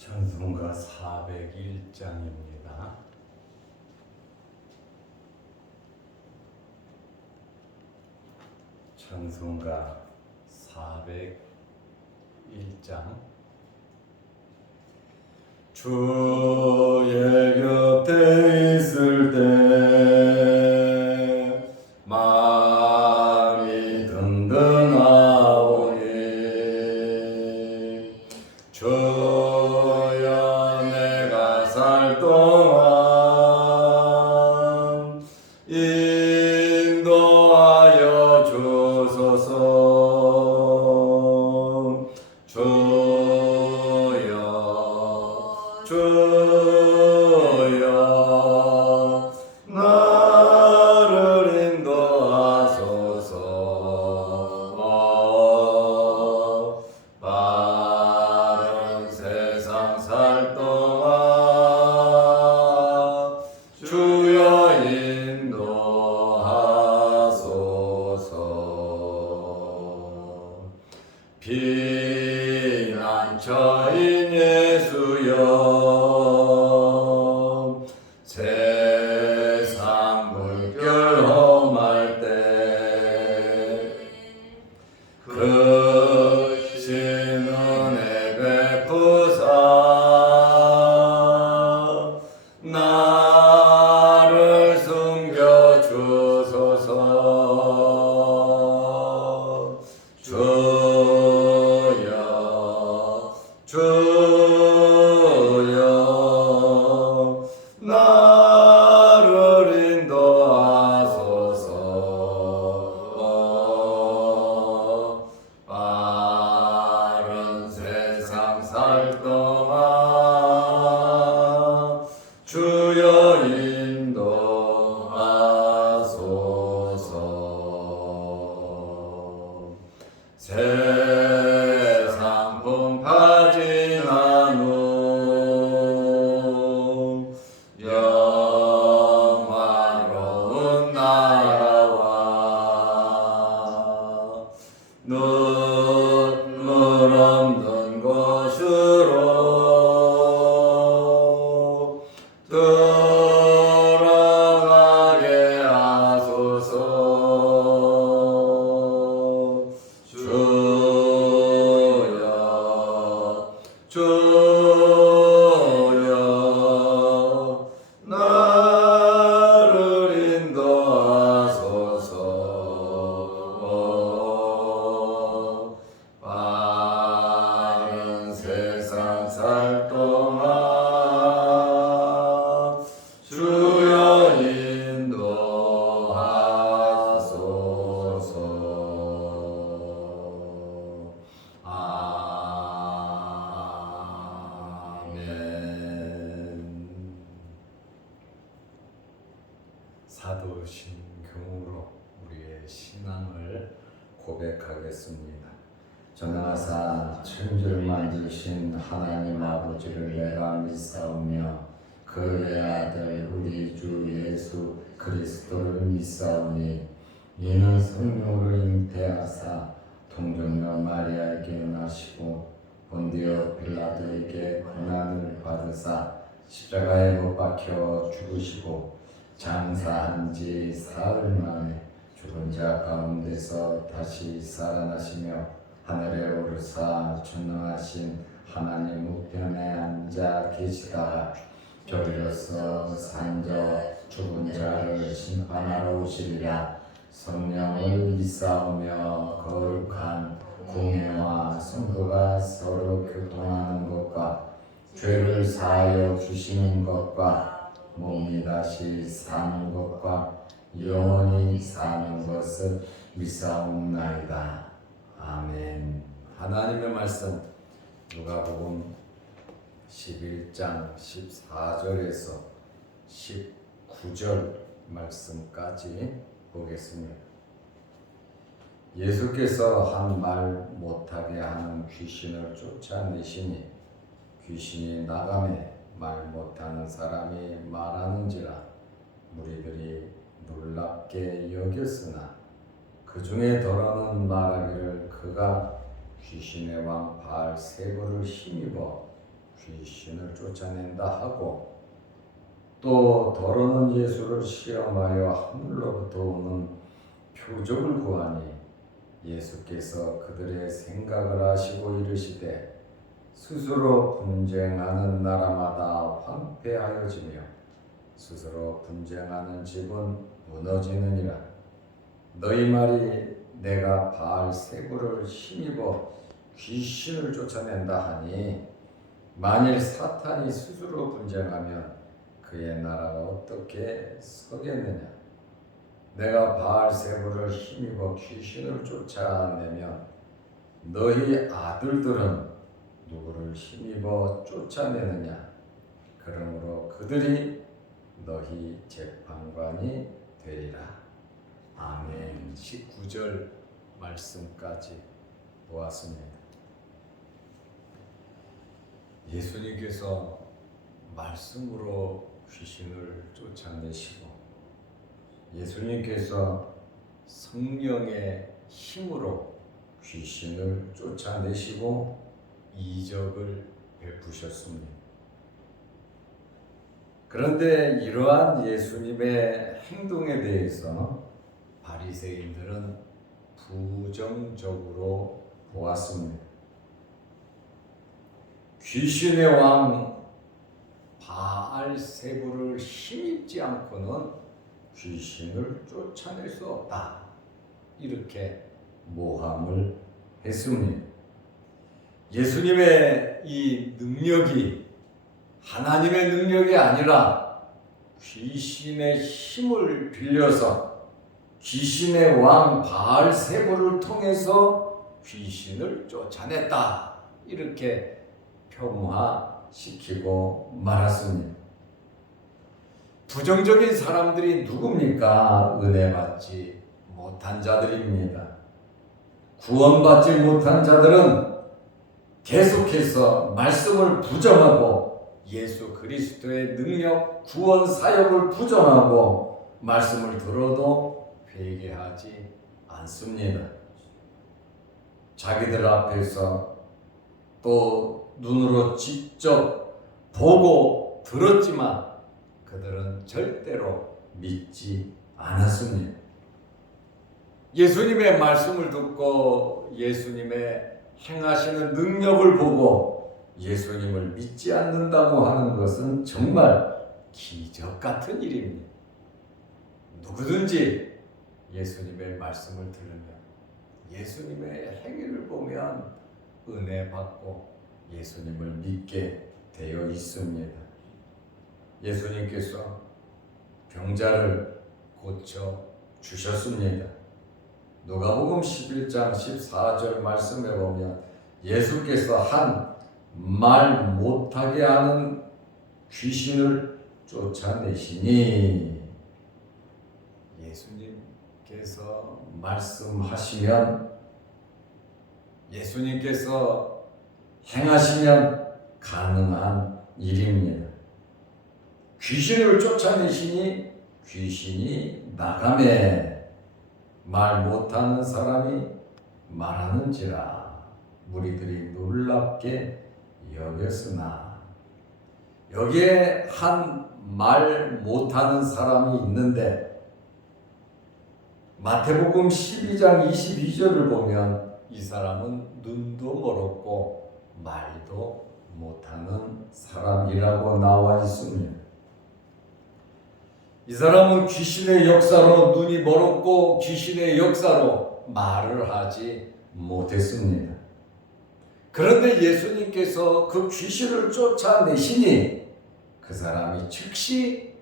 찬송가 401장입니다. 찬송가 401장. 주의 곁에 있을 때 마음이 든든하오니 주여 내가 살 동안 인도하여 주소서. 주여 나를 인도하소서. 바른 세상 살 동안 주여 인도하소서. 피난처인 예수여 세상 물결 험할 때 크신 은혜 베푸사 나를 숨겨 주소서. 주여 나를 인도하소서. 바른 세상 살 동안 주여 인도하소서. 세상 풍파진 후 영화로운 나라와 눈물 없는 곳으로 들어가게 하소서. 주여 나를 인도하소서. 바른 세상 살 동안 주여 인도하소서. 사도신 경우로 우리의 신앙을 고백하겠습니다. 전하사 천지를 만드신 하나님 아버지를 내가 믿사오며 그의 아들 우리 주 예수 그리스도를 믿사오니 이는 성령으로 잉태하사 동정녀 마리아에게 나시고 본디오 빌라도에게 고난을 받으사 십자가에 못 박혀 죽으시고 장사한 지 사흘 만에 죽은 자 가운데서 다시 살아나시며 하늘에 오르사 전능하신 하나님 우편에 앉아 계시다가 저리로서 산저 죽은 자를 심판하러 오시리라. 성령을 믿사오며 거룩한 공회와 성도가 서로 교통하는 것과 죄를 사하여 주시는 것과 몸이 다시 사는 것과 영원히 사는 것을 믿사옵나이다. 아멘. 하나님의 말씀 누가복음 11장 14절에서 19절 말씀까지 보겠습니다. 예수께서 한 말 못하게 하는 귀신을 쫓아내시니 귀신이 나가매 말 못하는 사람이 말하는지라 무리들이 놀랍게 여겼으나 그 중에 더러는 말하기를 그가 귀신의 왕 바알세불을 힘입어 귀신을 쫓아낸다 하고, 또 더러는 예수를 시험하여 하늘로부터 오는 표적을 구하니 예수께서 그들의 생각을 아시고 이르시되 스스로 분쟁하는 나라마다 황폐하여지며 스스로 분쟁하는 집은 무너지느니라. 너희 말이 내가 바알세불을 힘입어 귀신을 쫓아낸다 하니, 만일 사탄이 스스로 분쟁하면 그의 나라가 어떻게 서겠느냐? 내가 바알세불을 힘입어 귀신을 쫓아내면 너희 아들들은 누구를 힘입어 쫓아내느냐? 그러므로 그들이 너희 재판관이 되리라. 아멘. 19절 말씀까지 보았습니다. 예수님께서 말씀으로 귀신을 쫓아내시고, 예수님께서 성령의 힘으로 귀신을 쫓아내시고 이적을 베푸셨습니다. 그런데 이러한 예수님의 행동에 대해서 바리새인들은 부정적으로 보았습니다. 귀신의 왕 바알세불을 힘입지 않고는 귀신을 쫓아낼 수 없다, 이렇게 모함을 했습니다. 예수님의 이 능력이 하나님의 능력이 아니라 귀신의 힘을 빌려서 귀신의 왕 바알세불을 통해서 귀신을 쫓아냈다, 이렇게 폄하시키고 말았습니다. 부정적인 사람들이 누굽니까? 은혜 받지 못한 자들입니다. 구원받지 못한 자들은 계속해서 말씀을 부정하고 예수 그리스도의 능력, 구원 사역을 부정하고 말씀을 들어도 회개하지 않습니다. 자기들 앞에서 또 눈으로 직접 보고 들었지만 그들은 절대로 믿지 않았습니다. 예수님의 말씀을 듣고 예수님의 행하시는 능력을 보고 예수님을 믿지 않는다고 하는 것은 정말 기적 같은 일입니다. 누구든지 예수님의 말씀을 들으면, 예수님의 행위를 보면 은혜 받고 예수님을 믿게 되어 있습니다. 예수님께서 병자를 고쳐 주셨습니다. 누가복음 11장 14절 말씀에 보면 예수께서 한 말 못하게 하는 귀신을 쫓아내시니, 예수님께서 말씀하시면, 예수님께서 행하시면 가능한 일입니다. 귀신을 쫓아내시니 귀신이 나가매 말 못하는 사람이 말하는지라 무리들이 놀랍게 여겼으나, 여기에 한 말 못하는 사람이 있는데 마태복음 12장 22절을 보면 이 사람은 눈도 멀었고 말도 못하는 사람이라고 나와 있습니다. 이 사람은 귀신의 역사로 눈이 멀었고 귀신의 역사로 말을 하지 못했습니다. 그런데 예수님께서 그 귀신을 쫓아내시니 그 사람이 즉시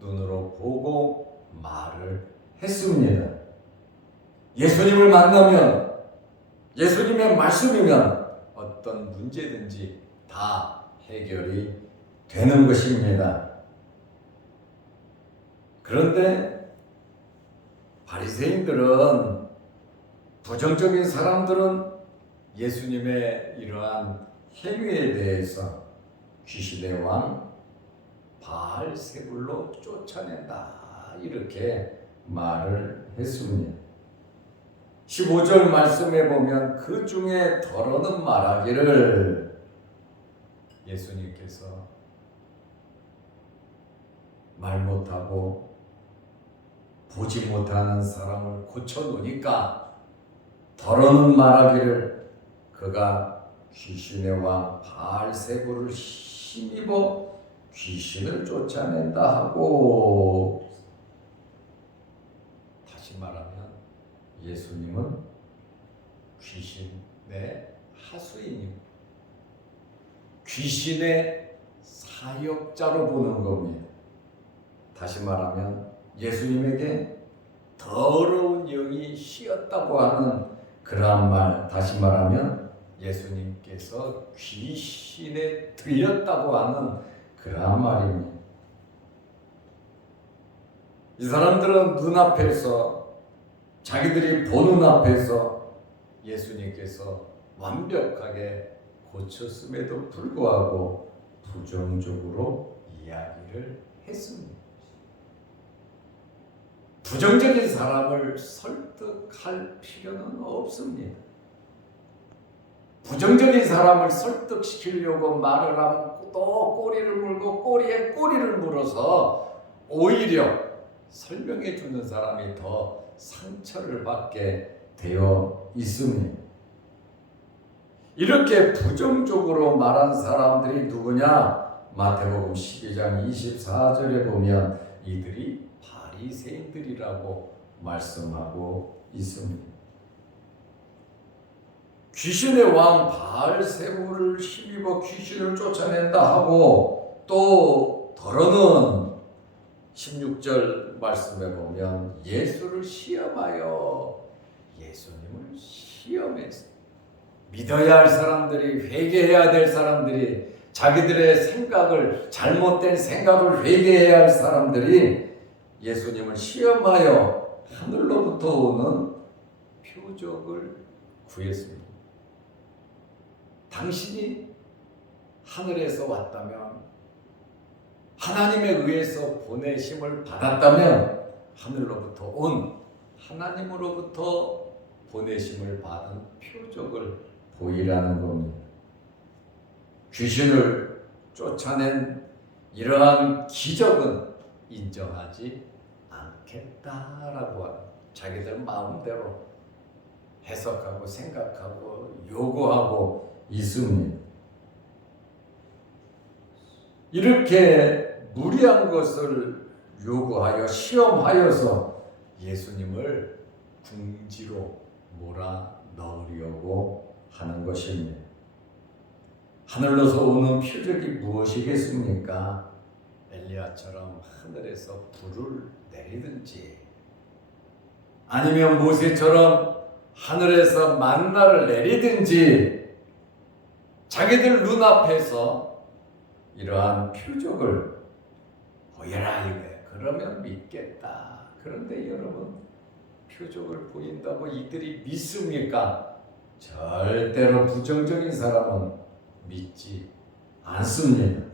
눈으로 보고 말을 했습니다. 예수님을 만나면, 예수님의 말씀이면 어떤 문제든지 다 해결이 되는 것입니다. 그런데 바리새인들은, 부정적인 사람들은 예수님의 이러한 행위에 대해서 귀신의 왕 바알세불로 쫓아낸다, 이렇게 말을 했습니다. 15절 말씀에 보면 그 중에 더러는 말하기를 예수님께서 말 못하고 보지 못하는 사람을 고쳐놓으니까 더러는 말하기를 그가 귀신의 왕 바알세불을 힘입어 귀신을 쫓아낸다 하고, 다시 말하면 예수님은 귀신의 하수인입니다. 귀신의 사역자로 보는 겁니다. 다시 말하면 예수님에게 더러운 영이 씌었다고 하는 그러한 말, 다시 말하면 예수님께서 귀신에 들렸다고 하는 그러한 말입니다. 이 사람들은 눈앞에서, 자기들이 보는 앞에서 예수님께서 완벽하게 고쳤음에도 불구하고 부정적으로 이야기를 했습니다. 부정적인 사람을 설득할 필요는 없습니다. 부정적인 사람을 설득시키려고 말을 하면 또 꼬리를 물고 꼬리에 꼬리를 물어서 오히려 설명해 주는 사람이 더 상처를 받게 되어 있습니다. 이렇게 부정적으로 말한 사람들이 누구냐? 마태복음 12장 24절에 보면 이들이 바리새인들이라고 말씀하고 있습니다. 귀신의 왕 바알세불을 힘입어 귀신을 쫓아낸다 하고, 또 더러는 16절 말씀에 보면 예수를 시험하여, 예수님을 시험했어요. 믿어야 할 사람들이, 회개해야 될 사람들이, 자기들의 생각을, 잘못된 생각을 회개해야 할 사람들이 예수님을 시험하여 하늘로부터 오는 표적을 구했습니다. 당신이 하늘에서 왔다면, 하나님에 의해서 보내심을 받았다면, 하늘로부터 온 하나님으로부터 보내심을 받은 표적을 보이라는 겁니다. 귀신을 쫓아낸 이러한 기적은 인정하지 않겠다라고 하는, 자기들 마음대로 해석하고 생각하고 요구하고 있습니다. 이렇게 무리한 것을 요구하여 시험하여서 예수님을 궁지로 몰아 넣으려고 하는 것입니다. 하늘로서 오는 표적이 무엇이겠습니까? 엘리야처럼 하늘에서 불을 내리든지, 아니면 모세처럼 하늘에서 만나를 내리든지, 자기들 눈앞에서 이러한 표적을 보여라 이거예요. 그러면 믿겠다. 그런데 여러분, 표적을 보인다고 이들이 믿습니까? 절대로 부정적인 사람은 믿지 않습니다.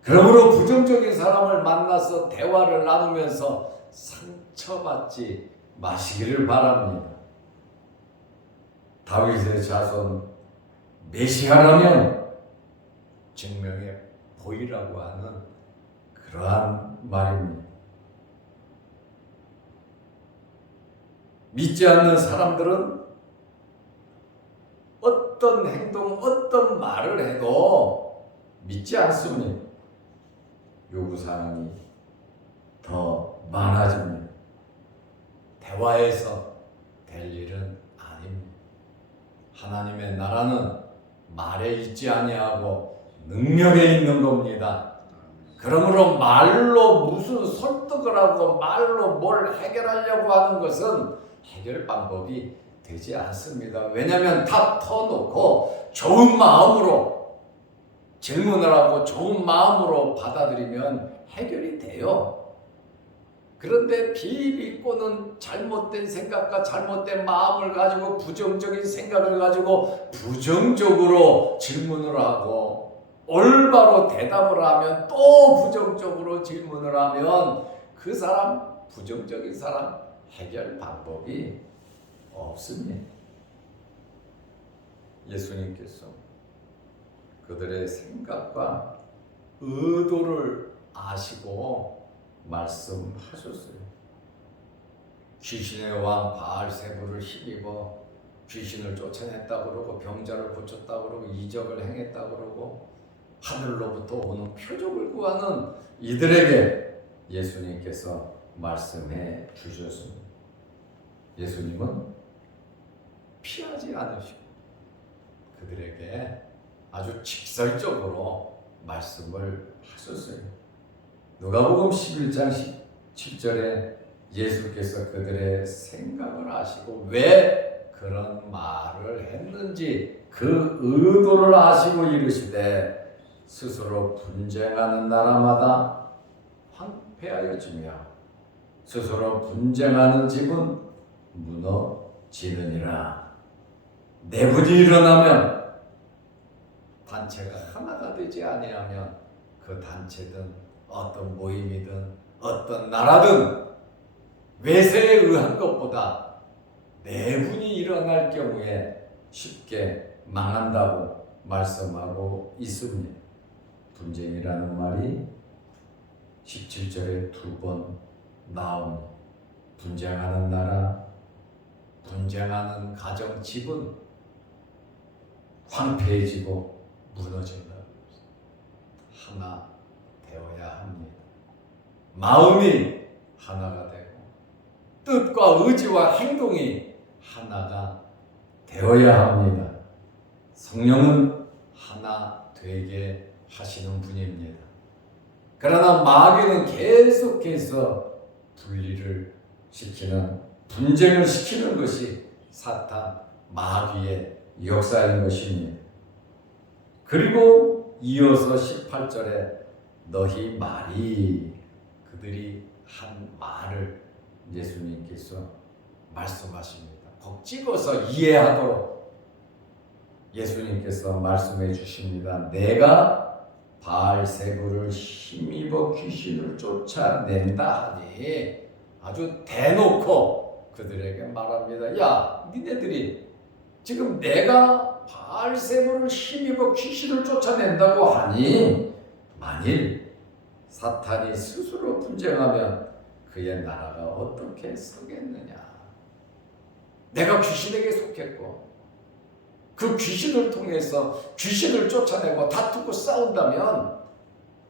그러므로 부정적인 사람을 만나서 대화를 나누면서 상처받지 마시기를 바랍니다. 다윗의 자손 메시아라면 증명해 보이라고 하는 그러한 말입니다. 믿지 않는 사람들은 어떤 행동, 어떤 말을 해도 믿지 않습니다. 요구사항이 더 많아집니다. 대화에서 될 일은 아닙니다. 하나님의 나라는 말에 있지 아니하고 능력에 있는 겁니다. 그러므로 말로 무슨 설득을 하고 말로 뭘 해결하려고 하는 것은 해결 방법이 되지 않습니다. 왜냐하면 다 터놓고 좋은 마음으로 질문을 하고 좋은 마음으로 받아들이면 해결이 돼요. 그런데 비비꼬는 잘못된 생각과 잘못된 마음을 가지고 부정적인 생각을 가지고 부정적으로 질문을 하고 올바로 대답을 하면 또 부정적으로 질문을 하면 그 사람, 부정적인 사람 해결 방법이 없습니다. 예수님께서 그들의 생각과 의도를 아시고 말씀하셨어요. 귀신의 왕 바알세불을 힘입어 귀신을 쫓아냈다 그러고 병자를 고쳤다 그러고 이적을 행했다 그러고 하늘로부터 오는 표적을 구하는 이들에게 예수님께서 말씀해 주셨습니다. 예수님은 피하지 않으시고 그들에게 아주 직설적으로 말씀을 하셨어요. 누가복음 11장 17절에 예수께서 그들의 생각을 아시고 왜 그런 말을 했는지 그 의도를 아시고 이르시되 스스로 분쟁하는 나라마다 황폐하여지며 스스로 분쟁하는 집은 무너지느니라. 내분이 일어나면 단체가 하나가 되지 아니하면 그 단체든 어떤 모임이든 어떤 나라든 외세에 의한 것보다 내분이 일어날 경우에 쉽게 망한다고 말씀하고 있습니다. 분쟁이라는 말이 17절에 2번 나옵니다. 분쟁하는 나라, 분쟁하는 가정, 집은 황폐해지고 무너진다. 하나 되어야 합니다. 마음이 하나가 되고 뜻과 의지와 행동이 하나가 되어야 합니다. 성령은 하나 되게 하시는 분입니다. 그러나 마귀는 계속해서 분리를 시키는, 분쟁을 시키는 것이 사탄 마귀의 역사인 것입니다. 그리고 이어서 18절에 너희 말이, 그들이 한 말을 예수님께서 말씀하십니다. 꼭 찍어서 이해하도록 예수님께서 말씀해 주십니다. 내가 바알세불을 힘입어 귀신을 쫓아낸다 하니 아주 대놓고 그들에게 말합니다. 야, 니네들이 지금 내가 바알세불을 힘입어 귀신을 쫓아낸다고 하니 만일 사탄이 스스로 분쟁하면 그의 나라가 어떻게 서겠느냐. 내가 귀신에게 속했고 그 귀신을 통해서 귀신을 쫓아내고 다투고 싸운다면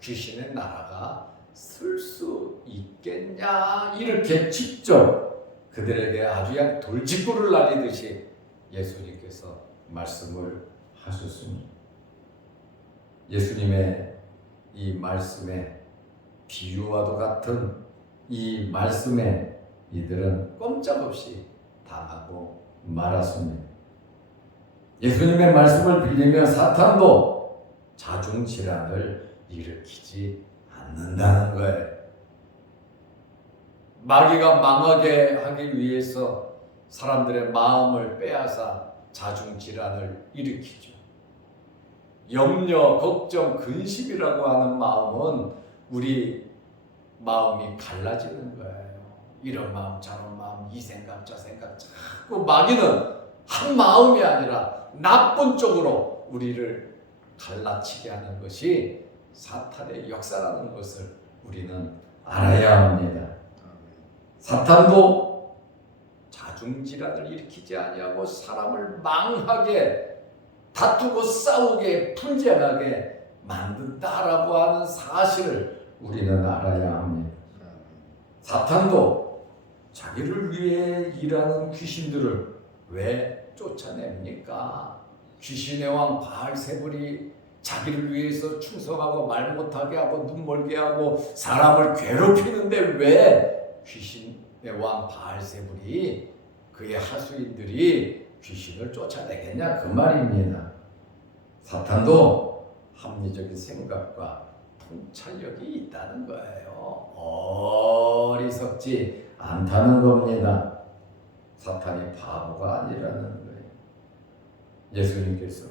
귀신의 나라가 설 수 있겠냐. 이렇게 직접 그들에게 아주 그냥 돌직구를 날리듯이 예수님께서 말씀을 하셨습니다. 예수님의 이 말씀에 비유와도 같은 이 말씀에 이들은 꼼짝없이 당하고 말았습니다. 예수님의 말씀을 빌리며 사탄도 자중질환을 일으키지 않는다는 거예요. 마귀가 망하게 하기 위해서 사람들의 마음을 빼앗아 자중질환을 일으키죠. 염려, 걱정, 근심이라고 하는 마음은 우리 마음이 갈라지는 거예요. 이런 마음, 저런 마음, 이 생각, 저 생각. 자꾸 마귀는 한 마음이 아니라 나쁜 쪽으로 우리를 갈라치게 하는 것이 사탄의 역사라는 것을 우리는 알아야 합니다. 사탄도 자중질환을 일으키지 아니하고 사람을 망하게, 다투고 싸우게, 분쟁하게 만든다라고 하는 사실을 우리는 알아야 합니다. 사탄도 자기를 위해 일하는 귀신들을 왜 쫓아냅니까? 귀신의 왕 바알세불이 자기를 위해서 충성하고 말 못하게 하고 눈 멀게 하고 사람을 괴롭히는데 왜 귀신의 왕 바알세불이, 그의 하수인들이 귀신을 쫓아내겠냐 그 말입니다. 사탄도 합리적인 생각과 통찰력이 있다는 거예요. 어리석지 않다는 겁니다. 사탄이 바보가 아니라는 거예요. 예수님께서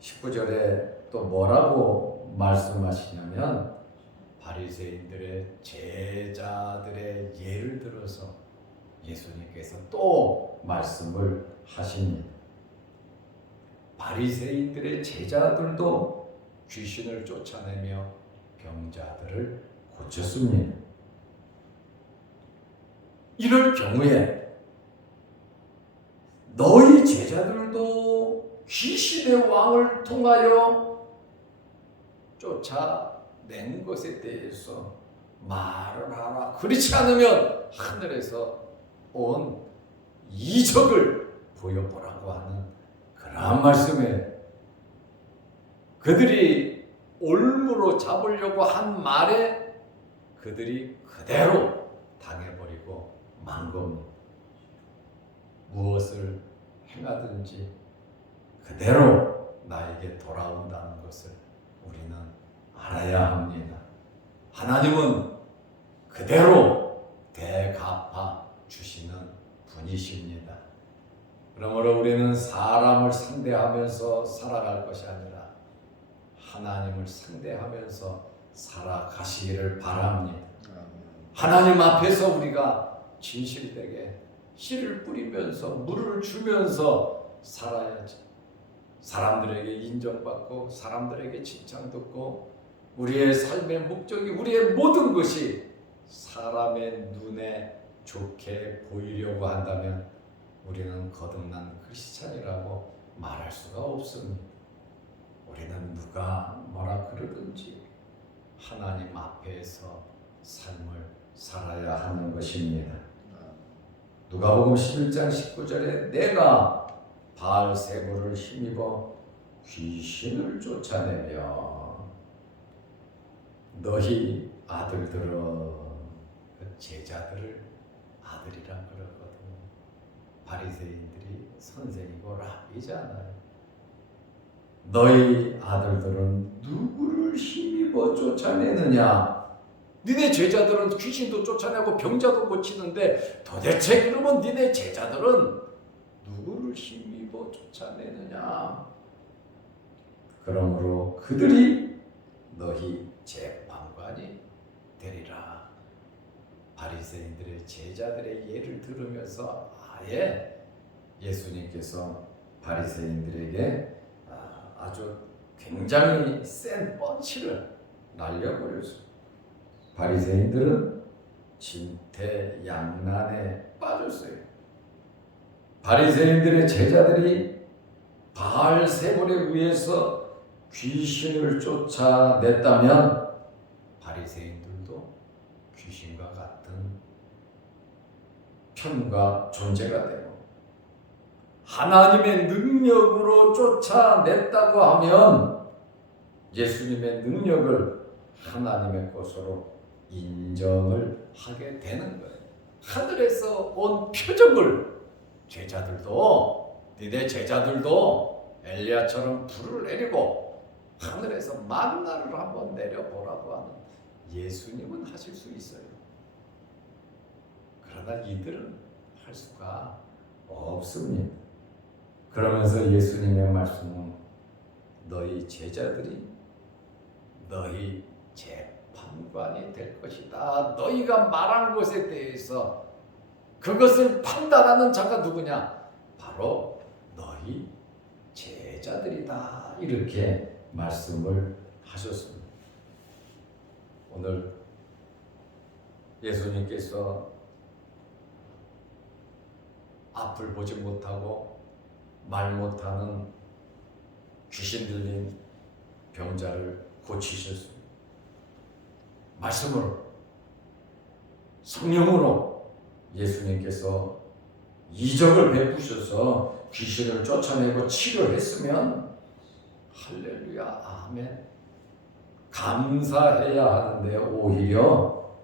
19절에 또 뭐라고 말씀하시냐면 바리새인들의 제자들의 예를 들어서 예수님께서 또 말씀을 하십니다. 바리새인들의 제자들도 귀신을 쫓아내며 병자들을 고쳤습니다. 이럴 경우에 너희 제자들도 귀신의 왕을 통하여 쫓아낸 것에 대해서 말을 하라. 그렇지 않으면 하늘에서 온 이적을 보여보라고 하는 그러한 말씀에 그들이 올무로 잡으려고 한 말에 그들이 그대로 당해버리고 만 겁니다. 무엇을 행하든지 그대로 나에게 돌아온다는 것을 우리는 알아야 합니다. 하나님은 그대로 대갚아 주시는 분이십니다. 그러므로 우리는 사람을 상대하면서 살아갈 것이 아니라 하나님을 상대하면서 살아가시기를 바랍니다. 하나님 앞에서 우리가 진실되게 씨를 뿌리면서 물을 주면서 살아야지. 사람들에게 인정받고 사람들에게 칭찬 듣고 우리의 삶의 목적이 우리의 모든 것이 사람의 눈에 좋게 보이려고 한다면 우리는 거듭난 크리스찬이라고 말할 수가 없습니다. 우리는 누가 뭐라 그러든지 하나님 앞에서 삶을 살아야 하는 것입니다. 누가복음 11장 19절에 내가 바알세불을 힘입어 귀신을 쫓아내며 너희 아들들은 그 제자들을 아들이라 그러거든요. 바리새인들이 선생이고 랍비잖아요. 너희 아들들은 누구를 힘입어 쫓아내느냐? 니네 제자들은 귀신도 쫓아내고 병자도 고치는데 도대체 그러면 니네 제자들은 누구를 힘입어 쫓아내느냐? 그러므로 그들이 너희 재판관이 되리라. 바리새인들의 제자들의 예를 들으면서 아예 예수님께서 바리새인들에게 아주 굉장히 센 펀치를 날려버렸습니다. 바리새인들은 진퇴양난에 빠졌어요. 바리새인들의 제자들이 바알세불에 의해서 귀신을 쫓아냈다면 바리새인들도 귀신과 같은 편과 존재가 되고 하나님의 능력으로 쫓아냈다고 하면 예수님의 능력을 하나님의 것으로 인정을 하게 되는 거예요. 하늘에서 온 표적을 제자들도 니네 제자들도 엘리야처럼 불을 내리고 하늘에서 만나를 한번 내려보라고 하는 예수님은 하실 수 있어요. 그러나 이들은 할 수가 없습니다. 그러면서 예수님의 말씀은 너희 제자들이 너희 재판관이 될 것이다. 너희가 말한 것에 대해서 그것을 판단하는 자가 누구냐? 바로 너희 제자들이다. 이렇게 말씀을 하셨습니다. 오늘 예수님께서 앞을 보지 못하고 말 못하는 귀신 들린 병자를 고치셨습니다. 말씀으로 성령으로 예수님께서 이적을 베푸셔서 귀신을 쫓아내고 치료했으면 할렐루야 아멘 감사해야 하는데 오히려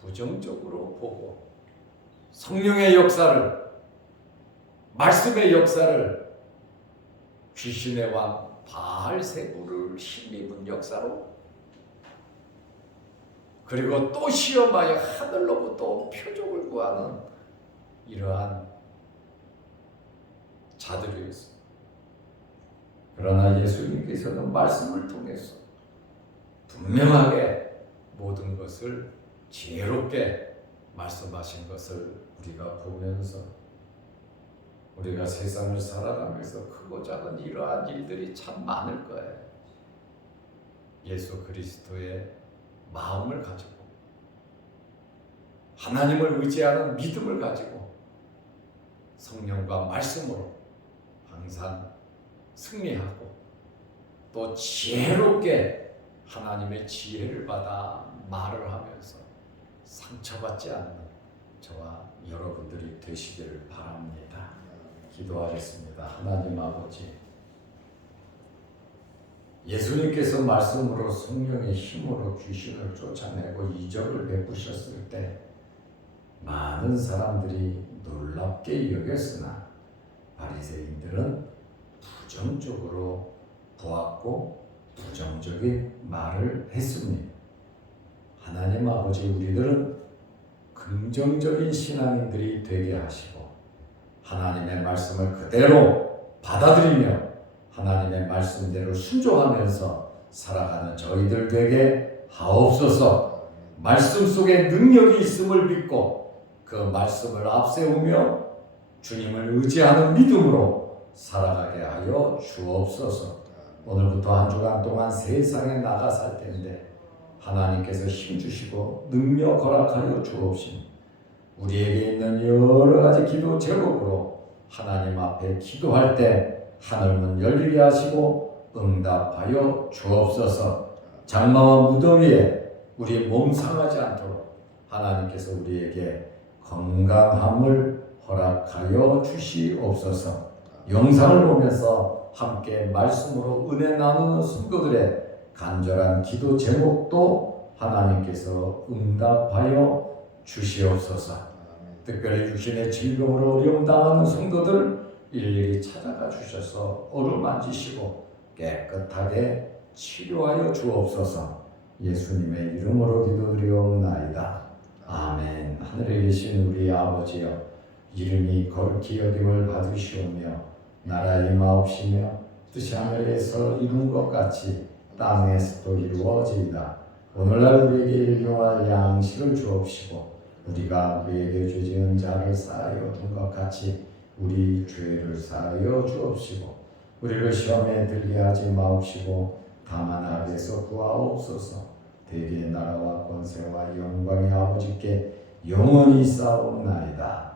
부정적으로 보고 성령의 역사를 말씀의 역사를 귀신의 왕 바알세불을 힘입은 역사로 그리고 또 시험하여 하늘로부터 표적을 구하는 이러한 자들이었습니다. 그러나 예수님께서는 말씀을 통해서 분명하게 모든 것을 지혜롭게 말씀하신 것을 우리가 보면서 우리가 세상을 살아가면서 크고 작은 이러한 일들이 참 많을 거예요. 예수 그리스도의 마음을 가지고 하나님을 의지하는 믿음을 가지고 성령과 말씀으로 항상 승리하고 또 지혜롭게 하나님의 지혜를 받아 말을 하면서 상처받지 않는 저와 여러분들이 되시기를 바랍니다. 기도하겠습니다. 하나님 아버지, 예수님께서 말씀으로 성령의 힘으로 귀신을 쫓아내고 이적을 베푸셨을 때 많은 사람들이 놀랍게 여겼으나 바리새인들은 부정적으로 보았고 부정적인 말을 했습니다. 하나님 아버지, 우리들은 긍정적인 신앙인들이 되게 하시고 하나님의 말씀을 그대로 받아들이며 하나님의 말씀대로 순종하면서 살아가는 저희들 되게 하옵소서. 말씀 속에 능력이 있음을 믿고 그 말씀을 앞세우며 주님을 의지하는 믿음으로 살아가게 하여 주옵소서. 오늘부터 한 주간 동안 세상에 나가 살 텐데 하나님께서 힘주시고 능력 허락하여 주옵시며 우리에게 있는 여러 가지 기도 제목으로 하나님 앞에 기도할 때 하늘문 열리게 하시고 응답하여 주옵소서. 장마와 무더위에 우리 몸 상하지 않도록 하나님께서 우리에게 건강함을 허락하여 주시옵소서. 영상을 보면서 함께 말씀으로 은혜 나누는 성도들의 간절한 기도 제목도 하나님께서 응답하여 주시옵소서. 특별히 육신의 질병으로 어려움 당하는 성도들 일일이 찾아가 주셔서 어루만지시고 깨끗하게 치료하여 주옵소서. 예수님의 이름으로 기도드리옵나이다. 아멘. 하늘에 계신 우리 아버지여, 이름이 거룩히 여김을 받으시오며 나라 임하옵시며 뜻이 하늘에서 이룬 것 같이 땅에서도 이루어지이다. 오늘날 우리에게 일용할 양식을 주옵시고 우리가 우리에게 죄 지은 자를 사하여 둔 것 같이 우리 죄를 사하여 주옵시고 우리를 시험에 들게 하지 마옵시고 다만 악에서 구하옵소서. 대개의 나라와 권세와 영광의 아버지께 영원히 싸움나이다.